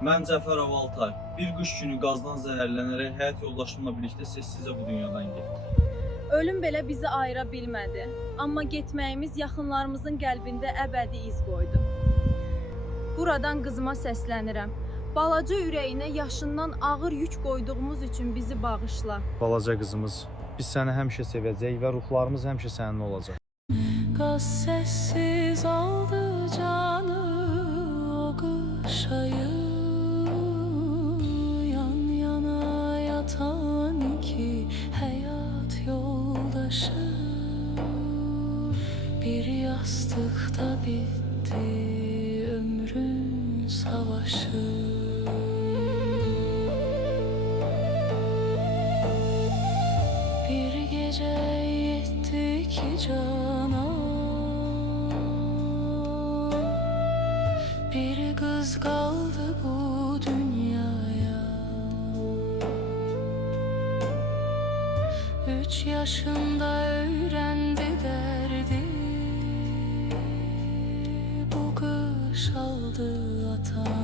Mən Cəfərov Altay. Bir qış günü qazdan zəhərlənərək həyat yoldaşımla birlikdə səssizcə bu dünyadan getdik. Ölüm belə bizi ayıra bilmədi. Amma getməyimiz yaxınlarımızın qəlbində əbədi iz qoydu. Buradan qızıma səslənirəm. Balaca ürəyinə yaşından ağır yük qoyduğumuz üçün bizi bağışla. Balaca qızımız, biz səni həmişə sevəcəyik və ruhlarımız həmişə səninlə olacaq. Qaz sessiz aldı canı o qış ayı. Yan yana yatan iki həyat yoldaşı. Bir yastıqda bitti ömrün savaşı. Bir gece yettik cana, bir kız kaldı bu dünyaya. 3 yaşında öğrendi derdi, bu kış aldı ata.